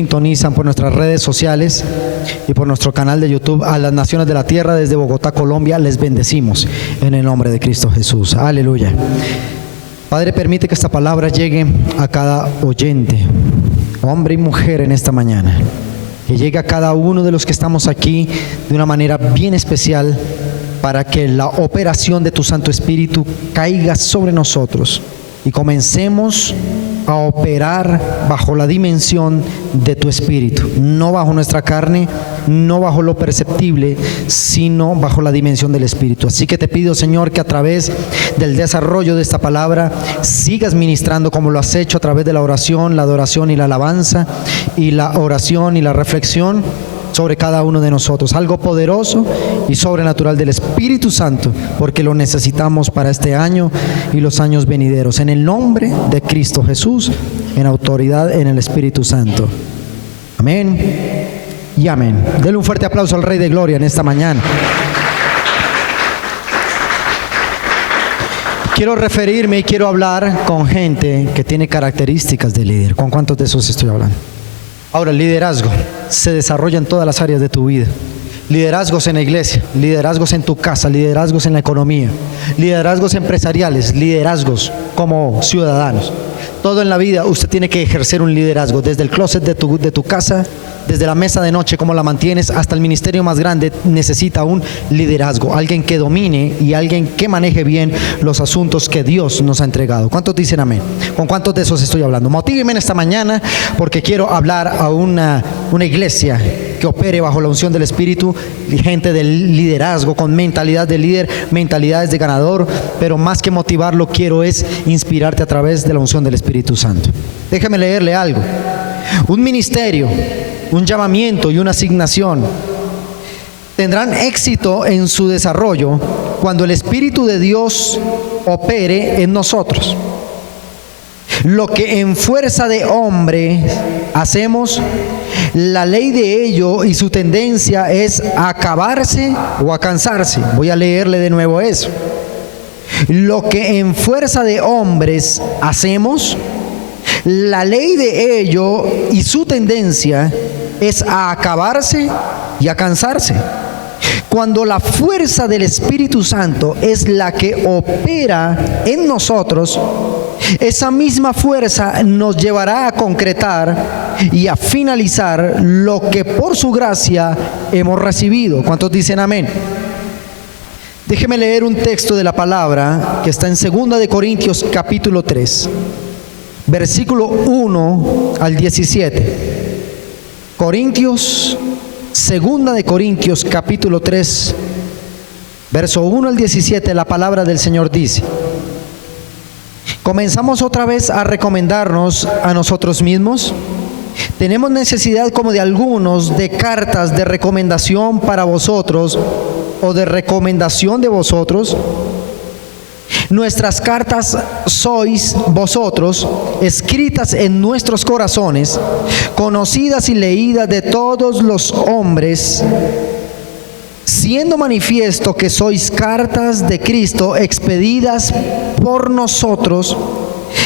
Sintonizan por nuestras redes sociales y por nuestro canal de YouTube a las naciones de la tierra desde Bogotá, Colombia. Les bendecimos en el nombre de Cristo Jesús. Aleluya. Padre, permite que esta palabra llegue a cada oyente, hombre y mujer, en esta mañana. Que llegue a cada uno de los que estamos aquí de una manera bien especial, para que la operación de tu Santo Espíritu caiga sobre nosotros y comencemos a operar bajo la dimensión de tu Espíritu, no bajo nuestra carne, no bajo lo perceptible, sino bajo la dimensión del Espíritu. Así que te pido, Señor, que a través del desarrollo de esta palabra sigas ministrando como lo has hecho a través de la oración, la adoración y la alabanza, y la oración y la reflexión sobre cada uno de nosotros, algo poderoso y sobrenatural del Espíritu Santo, porque lo necesitamos para este año y los años venideros, en el nombre de Cristo Jesús, en autoridad en el Espíritu Santo. Amén y amén. Denle un fuerte aplauso al Rey de Gloria en esta mañana. Quiero referirme y quiero hablar con gente que tiene características de líder. ¿Con cuántos de esos estoy hablando? Ahora, el liderazgo se desarrolla en todas las áreas de tu vida. Liderazgos en la iglesia, liderazgos en tu casa, liderazgos en la economía, liderazgos empresariales, liderazgos como ciudadanos. Todo en la vida usted tiene que ejercer un liderazgo, desde el closet de tu casa, desde la mesa de noche, cómo la mantienes, hasta el ministerio más grande. Necesita un liderazgo, alguien que domine y alguien que maneje bien los asuntos que Dios nos ha entregado. ¿Cuántos dicen amén? ¿Con cuántos de esos estoy hablando? Motíveme en esta mañana, porque quiero hablar a una iglesia que opere bajo la unción del Espíritu, gente del liderazgo, con mentalidad de líder, mentalidades de ganador, pero más que motivarlo, quiero es inspirarte a través de la unción del Espíritu Santo. Déjeme leerle algo. Un ministerio, un llamamiento y una asignación tendrán éxito en su desarrollo cuando el Espíritu de Dios opere en nosotros. Lo que en fuerza de hombre hacemos, la ley de ello y su tendencia es a acabarse o a cansarse. Voy a leerle de nuevo eso. Lo que en fuerza de hombres hacemos, la ley de ello y su tendencia es a acabarse y a cansarse. Cuando la fuerza del Espíritu Santo es la que opera en nosotros, esa misma fuerza nos llevará a concretar y a finalizar lo que por su gracia hemos recibido. ¿Cuántos dicen amén? Déjeme leer un texto de la palabra que está en 2 de Corintios capítulo 3. Versículo 1 al 17. Corintios, 2 de Corintios capítulo 3, verso 1 al 17, la palabra del Señor dice: comenzamos otra vez a recomendarnos a nosotros mismos. Tenemos necesidad, como de algunos, de cartas de recomendación para vosotros, o de recomendación de vosotros. Nuestras cartas sois vosotros, escritas en nuestros corazones, conocidas y leídas de todos los hombres, siendo manifiesto que sois cartas de Cristo expedidas por nosotros,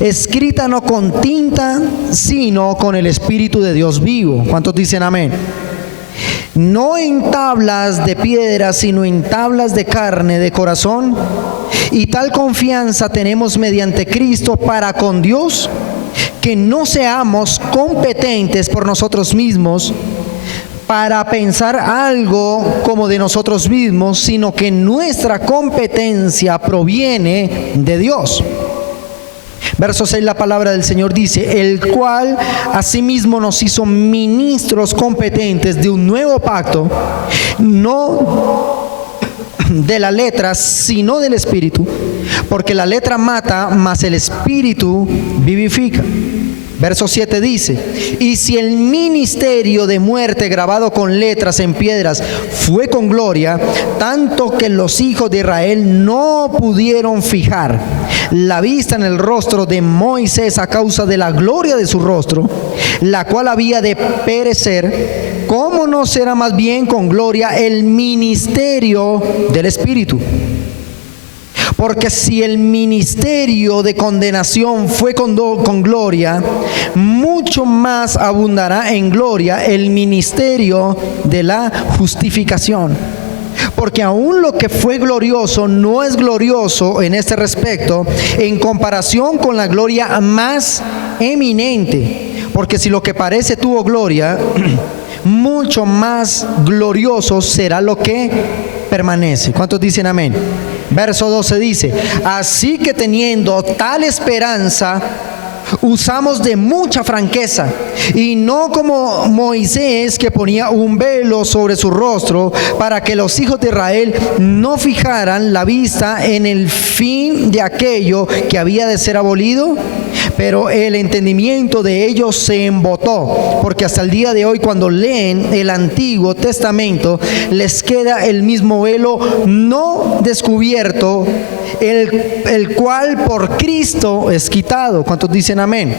escritas no con tinta, sino con el Espíritu de Dios vivo. ¿Cuántos dicen amén? No en tablas de piedra, sino en tablas de carne, de corazón. Y tal confianza tenemos mediante Cristo para con Dios, que no seamos competentes por nosotros mismos para pensar algo como de nosotros mismos, sino que nuestra competencia proviene de Dios. Verso 6, la palabra del Señor dice: el cual asimismo nos hizo ministros competentes de un nuevo pacto, no de la letra, sino del Espíritu, porque la letra mata, mas el Espíritu vivifica. Verso 7 dice: y si el ministerio de muerte grabado con letras en piedras fue con gloria, tanto que los hijos de Israel no pudieron fijar la vista en el rostro de Moisés a causa de la gloria de su rostro, la cual había de perecer, ¿cómo no será más bien con gloria el ministerio del Espíritu? Porque si el ministerio de condenación fue con gloria, mucho más abundará en gloria el ministerio de la justificación. Porque aún lo que fue glorioso no es glorioso en este respecto en comparación con la gloria más eminente. Porque si lo que parece tuvo gloria, mucho más glorioso será lo que permanece. ¿Cuántos dicen amén? Verso 12 dice: así que teniendo tal esperanza, usamos de mucha franqueza, y no como Moisés, que ponía un velo sobre su rostro para que los hijos de Israel no fijaran la vista en el fin de aquello que había de ser abolido, pero el entendimiento de ellos se embotó, porque hasta el día de hoy, cuando leen el Antiguo Testamento, les queda el mismo velo no descubierto, el cual por Cristo es quitado. ¿Cuántos dicen amén?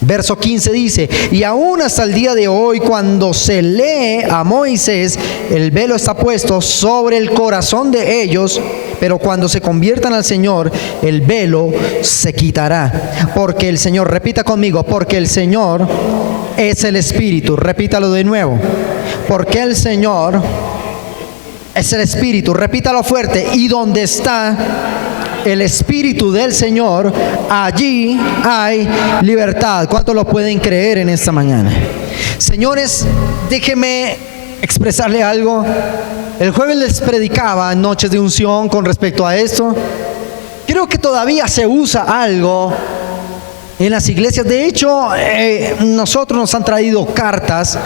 Verso 15 dice: y aún hasta el día de hoy, cuando se lee a Moisés, el velo está puesto sobre el corazón de ellos, pero cuando se conviertan al Señor, el velo se quitará. Porque el Señor, repita conmigo, porque el Señor es el Espíritu. Repítalo de nuevo. Porque el Señor es el Espíritu. Repítalo fuerte. Y donde está el Espíritu del Señor, allí hay libertad. ¿Cuántos lo pueden creer en esta mañana? Señores, déjenme expresarle algo. El jueves les predicaba en Noches de Unción con respecto a esto. Creo que todavía se usa algo en las iglesias. De hecho, nosotros nos han traído cartas,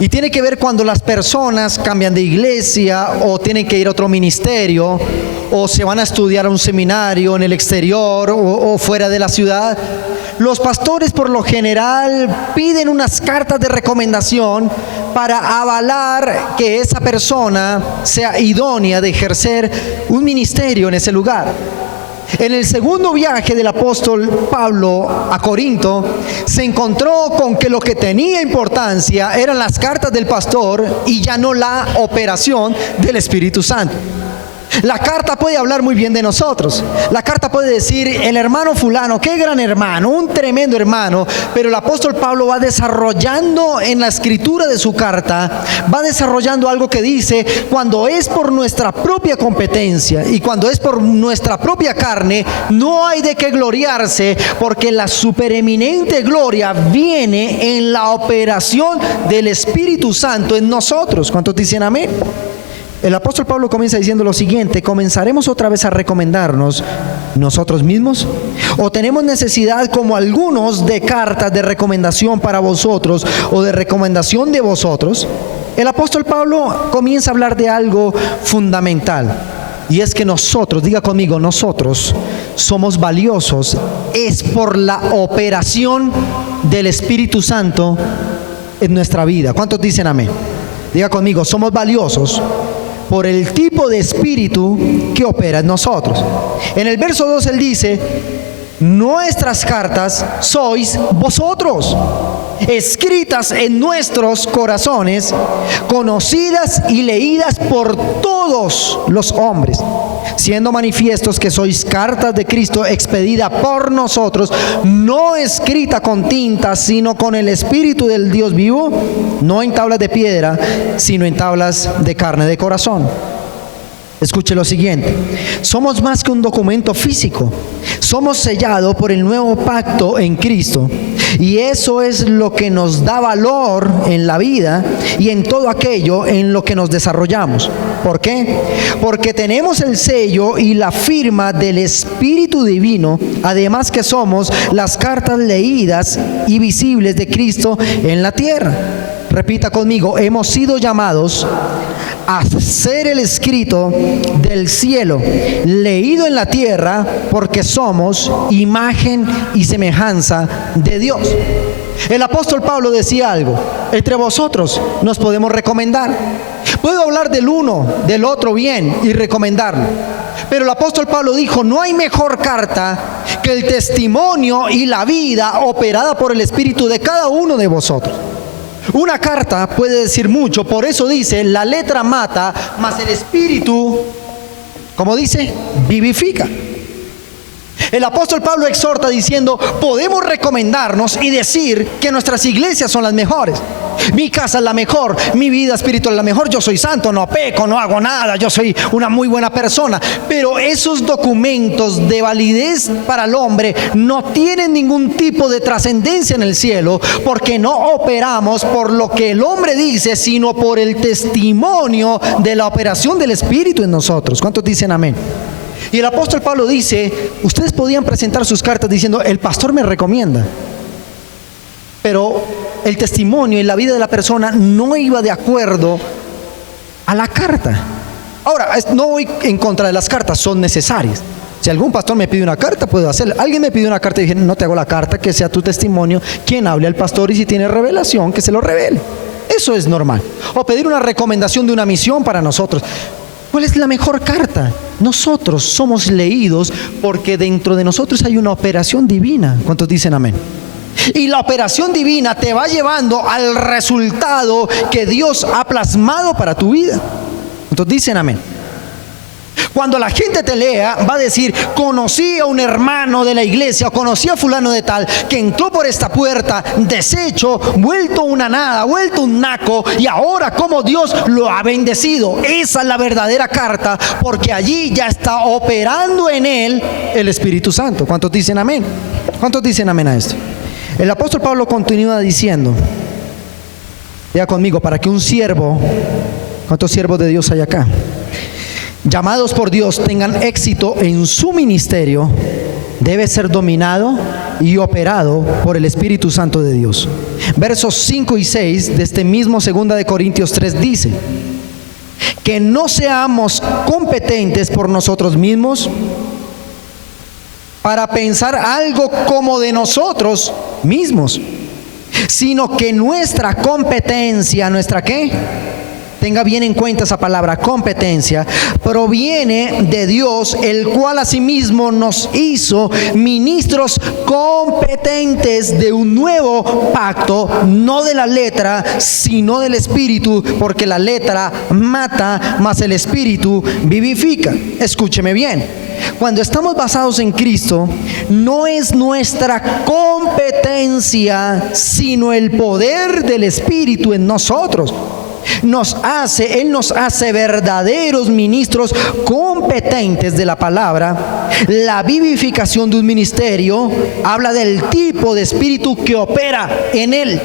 y tiene que ver cuando las personas cambian de iglesia o tienen que ir a otro ministerio o se van a estudiar a un seminario en el exterior o fuera de la ciudad. Los pastores por lo general piden unas cartas de recomendación para avalar que esa persona sea idónea de ejercer un ministerio en ese lugar. En el segundo viaje del apóstol Pablo a Corinto, se encontró con que lo que tenía importancia eran las cartas del pastor y ya no la operación del Espíritu Santo. La carta puede hablar muy bien de nosotros. La carta puede decir: el hermano fulano, qué gran hermano, un tremendo hermano. Pero el apóstol Pablo va desarrollando en la escritura de su carta, va desarrollando algo que dice: cuando es por nuestra propia competencia y cuando es por nuestra propia carne, no hay de qué gloriarse, porque la supereminente gloria viene en la operación del Espíritu Santo en nosotros. ¿Cuántos dicen amén? El apóstol Pablo comienza diciendo lo siguiente: ¿comenzaremos otra vez a recomendarnos nosotros mismos? ¿O tenemos necesidad, como algunos, de cartas de recomendación para vosotros o de recomendación de vosotros? El apóstol Pablo comienza a hablar de algo fundamental, y es que nosotros, diga conmigo, nosotros somos valiosos, es por la operación del Espíritu Santo en nuestra vida. ¿Cuántos dicen amén? Diga conmigo, somos valiosos por el tipo de espíritu que opera en nosotros. En el verso 2 él dice: nuestras cartas sois vosotros, escritas en nuestros corazones, conocidas y leídas por todos los hombres, siendo manifiestos que sois cartas de Cristo, expedida por nosotros, no escrita con tinta, sino con el Espíritu del Dios vivo, no en tablas de piedra, sino en tablas de carne de corazón. Escuche lo siguiente: somos más que un documento físico, somos sellados por el nuevo pacto en Cristo, y eso es lo que nos da valor en la vida y en todo aquello en lo que nos desarrollamos. ¿Por qué? Porque tenemos el sello y la firma del Espíritu Divino, además que somos las cartas leídas y visibles de Cristo en la tierra. Repita conmigo: hemos sido llamados a ser el escrito del cielo, leído en la tierra, porque somos imagen y semejanza de Dios. El apóstol Pablo decía algo: entre vosotros nos podemos recomendar. Puedo hablar del uno, del otro bien y recomendarlo. Pero el apóstol Pablo dijo: no hay mejor carta que el testimonio y la vida operada por el Espíritu de cada uno de vosotros. Una carta puede decir mucho, por eso dice: la letra mata, mas el Espíritu ¿Cómo dice? Vivifica. El apóstol Pablo exhorta diciendo, podemos recomendarnos y decir que nuestras iglesias son las mejores. Mi casa es la mejor, mi vida espiritual es la mejor, yo soy santo, no peco, no hago nada, yo soy una muy buena persona. Pero esos documentos de validez para el hombre no tienen ningún tipo de trascendencia en el cielo, porque no operamos por lo que el hombre dice, sino por el testimonio de la operación del Espíritu en nosotros. ¿Cuántos dicen amén? Y el apóstol Pablo dice, ustedes podían presentar sus cartas diciendo, el pastor me recomienda. Pero el testimonio y la vida de la persona no iba de acuerdo a la carta. Ahora, no voy en contra de las cartas, son necesarias. Si algún pastor me pide una carta, puedo hacerla. Alguien me pide una carta y dije, no te hago la carta, que sea tu testimonio, quien hable al pastor, y si tiene revelación, que se lo revele. Eso es normal. O pedir una recomendación de una misión para nosotros. ¿Cuál es la mejor carta? Nosotros somos leídos porque dentro de nosotros hay una operación divina. ¿Cuántos dicen amén? Y la operación divina te va llevando al resultado que Dios ha plasmado para tu vida. ¿Cuántos dicen amén? Cuando la gente te lea, va a decir, conocí a un hermano de la iglesia, o conocí a fulano de tal, que entró por esta puerta, deshecho, vuelto una nada, vuelto un naco, y ahora como Dios lo ha bendecido. Esa es la verdadera carta, porque allí ya está operando en él el Espíritu Santo. ¿Cuántos dicen amén? ¿Cuántos dicen amén a esto? El apóstol Pablo continúa diciendo, ya conmigo, para que un siervo, ¿cuántos siervos de Dios hay acá? Llamados por Dios tengan éxito en su ministerio, debe ser dominado y operado por el Espíritu Santo de Dios. Versos 5 y 6 de este mismo 2 de Corintios 3 dice, que no seamos competentes por nosotros mismos para pensar algo como de nosotros mismos, sino que nuestra competencia, ¿nuestra qué? Tenga bien en cuenta esa palabra, competencia, proviene de Dios, el cual asimismo nos hizo ministros competentes de un nuevo pacto, no de la letra, sino del Espíritu, porque la letra mata, mas el Espíritu vivifica. Escúcheme bien. Cuando estamos basados en Cristo, no es nuestra competencia, sino el poder del Espíritu en nosotros. Él nos hace verdaderos ministros competentes de la palabra. La vivificación de un ministerio habla del tipo de espíritu que opera en él.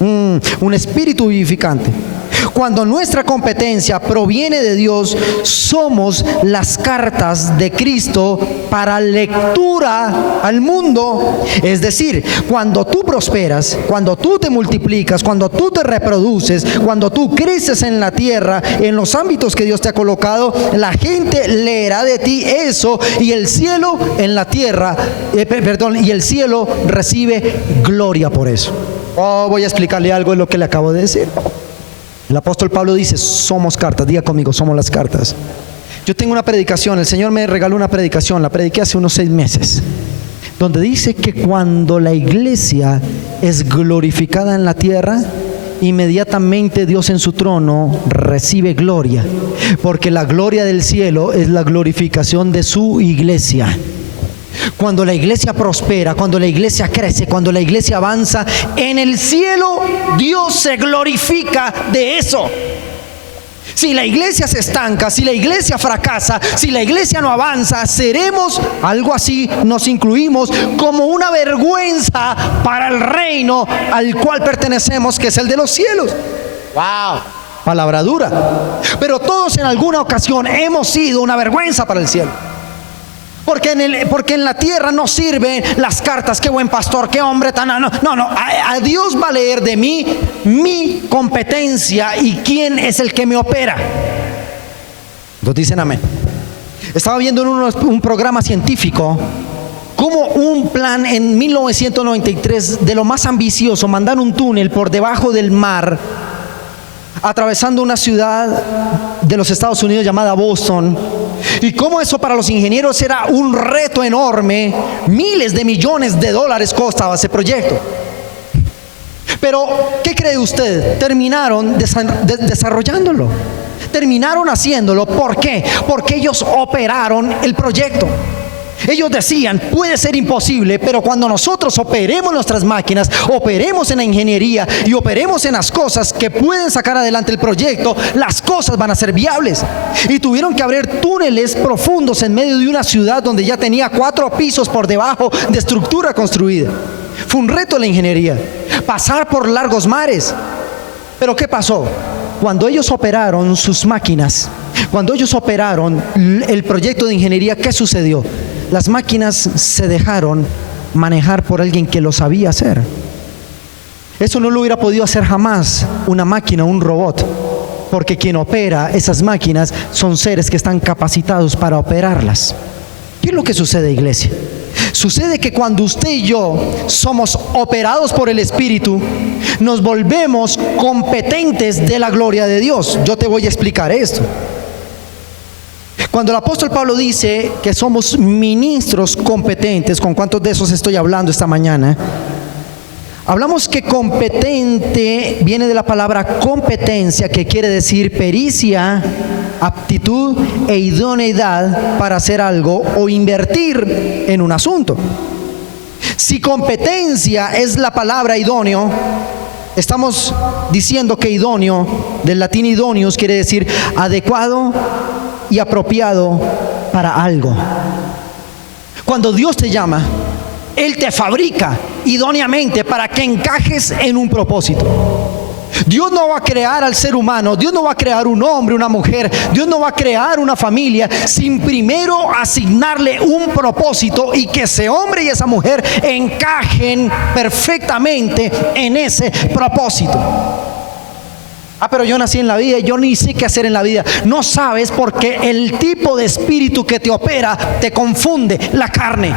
Un espíritu vivificante. Cuando nuestra competencia proviene de Dios, somos las cartas de Cristo para lectura al mundo. Es decir, cuando tú prosperas, cuando tú te multiplicas, cuando tú te reproduces, cuando tú creces en la tierra, en los ámbitos que Dios te ha colocado, la gente leerá de ti eso, y el cielo en la tierra, y el cielo recibe gloria por eso. Voy a explicarle algo de lo que le acabo de decir. El apóstol Pablo dice, somos cartas. Diga conmigo, somos las cartas. Yo tengo una predicación, el Señor me regaló una predicación, la prediqué hace unos 6 meses, donde dice que cuando la iglesia es glorificada en la tierra, inmediatamente Dios en su trono recibe gloria, porque la gloria del cielo es la glorificación de su iglesia. Cuando la iglesia prospera, cuando la iglesia crece, cuando la iglesia avanza, en el cielo Dios se glorifica de eso. Si la iglesia se estanca, si la iglesia fracasa, si la iglesia no avanza, seremos algo así, nos incluimos como una vergüenza para el reino al cual pertenecemos, que es el de los cielos. ¡Wow! Palabra dura. Pero todos en alguna ocasión hemos sido una vergüenza para el cielo. Porque en la tierra no sirven las cartas, qué buen pastor, qué hombre tan... No, a Dios va a leer de mí mi competencia y quién es el que me opera. Entonces dicen amén. Estaba viendo en un programa científico como un plan en 1993 de lo más ambicioso, mandar un túnel por debajo del mar, atravesando una ciudad de los Estados Unidos llamada Boston, y cómo eso para los ingenieros era un reto enorme. Miles de millones de dólares costaba ese proyecto. Pero, ¿qué cree usted? Terminaron desarrollándolo. terminaron haciéndolo. ¿Por qué? Porque ellos operaron el proyecto. Ellos decían, puede ser imposible, pero cuando nosotros operemos nuestras máquinas, operemos en la ingeniería y operemos en las cosas que pueden sacar adelante el proyecto, las cosas van a ser viables. Y tuvieron que abrir túneles profundos en medio de una ciudad donde ya tenía 4 pisos por debajo de estructura construida. Fue un reto de la ingeniería, pasar por largos mares. Pero ¿qué pasó? Cuando ellos operaron sus máquinas, cuando ellos operaron el proyecto de ingeniería, ¿qué sucedió? Las máquinas se dejaron manejar por alguien que lo sabía hacer. Eso no lo hubiera podido hacer jamás una máquina, un robot, porque quien opera esas máquinas son seres que están capacitados para operarlas. ¿Qué es lo que sucede, iglesia? Sucede que cuando usted y yo somos operados por el Espíritu, nos volvemos competentes de la gloria de Dios. Yo te voy a explicar esto. Cuando el apóstol Pablo dice que somos ministros competentes, ¿con cuántos de esos estoy hablando esta mañana? Hablamos que competente viene de la palabra competencia, que quiere decir pericia, aptitud e idoneidad para hacer algo o invertir en un asunto. Si competencia es la palabra idóneo, estamos diciendo que idóneo, del latín idóneos, quiere decir adecuado y apropiado para algo. Cuando Dios te llama, Él te fabrica idóneamente para que encajes en un propósito. Dios no va a crear al ser humano, Dios no va a crear un hombre, una mujer, Dios no va a crear una familia sin primero asignarle un propósito y que ese hombre y esa mujer encajen perfectamente en ese propósito. Pero yo nací en la vida y yo ni sé qué hacer en la vida. No sabes, porque el tipo de espíritu que te opera te confunde, la carne.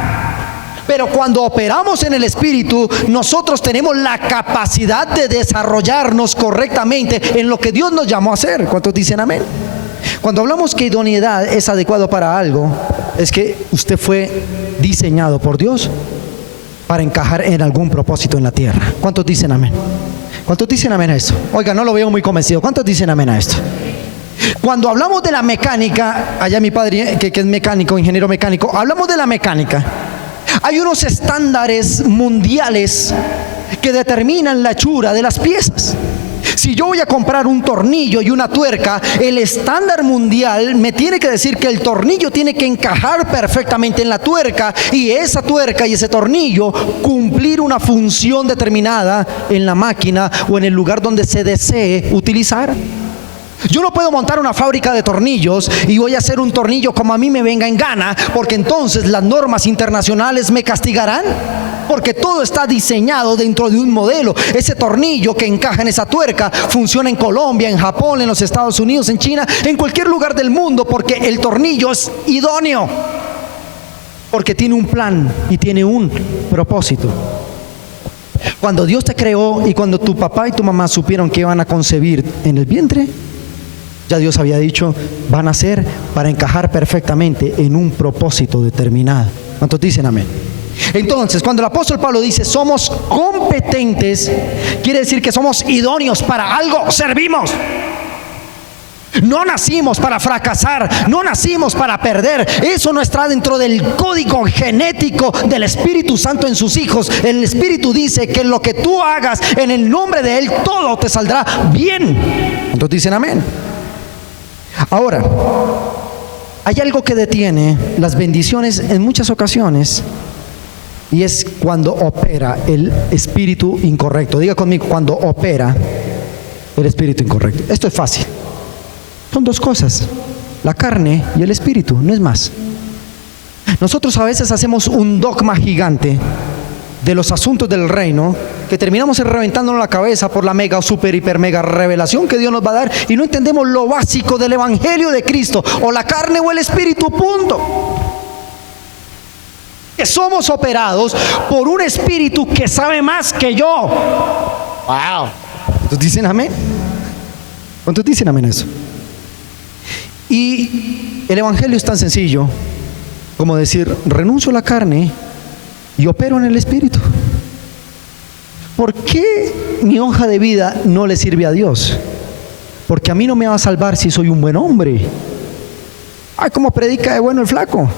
Pero cuando operamos en el Espíritu, nosotros tenemos la capacidad de desarrollarnos correctamente en lo que Dios nos llamó a hacer. ¿Cuántos dicen amén? Cuando hablamos que idoneidad es adecuado para algo, es que usted fue diseñado por Dios para encajar en algún propósito en la tierra. ¿Cuántos dicen amén? ¿Cuántos dicen amén a esto? Oiga, no lo veo muy convencido. ¿Cuántos dicen amén a esto? Cuando hablamos de la mecánica, allá mi padre que es mecánico, ingeniero mecánico, hablamos de la mecánica. Hay unos estándares mundiales que determinan la hechura de las piezas. Si yo voy a comprar un tornillo y una tuerca, el estándar mundial me tiene que decir que el tornillo tiene que encajar perfectamente en la tuerca, y esa tuerca y ese tornillo cumplir una función determinada en la máquina o en el lugar donde se desee utilizar. Yo no puedo montar una fábrica de tornillos y voy a hacer un tornillo como a mí me venga en gana, porque entonces las normas internacionales me castigarán, porque todo está diseñado dentro de un modelo. Ese tornillo que encaja en esa tuerca funciona en Colombia, en Japón, en los Estados Unidos, en China, en cualquier lugar del mundo, porque el tornillo es idóneo, porque tiene un plan y tiene un propósito. Cuando Dios te creó y cuando tu papá y tu mamá supieron que iban a concebir en el vientre, ya Dios había dicho, van a ser para encajar perfectamente en un propósito determinado. ¿Cuántos dicen amén? Entonces, cuando el apóstol Pablo dice somos competentes, quiere decir que somos idóneos para algo, servimos. No nacimos para fracasar, no nacimos para perder. Eso no está dentro del código genético del Espíritu Santo en sus hijos. El Espíritu dice que lo que tú hagas en el nombre de Él, todo te saldrá bien. ¿Cuántos dicen amén? Ahora, hay algo que detiene las bendiciones en muchas ocasiones, y es cuando opera el espíritu incorrecto. Diga conmigo, cuando opera el espíritu incorrecto. Esto es fácil. Son dos cosas, la carne y el espíritu, no es más. Nosotros a veces hacemos un dogma gigante de los asuntos del reino, que terminamos reventándonos la cabeza por la mega, super, hiper, mega revelación que Dios nos va a dar, y no entendemos lo básico del evangelio de Cristo, o la carne o el espíritu, punto. Que somos operados por un espíritu que sabe más que yo. Wow. ¿Cuántos dicen amén? ¿Cuántos dicen amén a eso? Y el evangelio es tan sencillo como decir, renuncio a la carne y opero en el espíritu. ¿Por qué mi hoja de vida no le sirve a Dios? Porque a mí no me va a salvar si soy un buen hombre. Ay, cómo predica de bueno el flaco.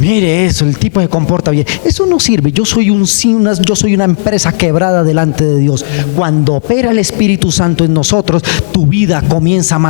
Mire eso, el tipo se comporta bien. Eso no sirve. Yo soy una empresa quebrada delante de Dios. Cuando opera el Espíritu Santo en nosotros, tu vida comienza a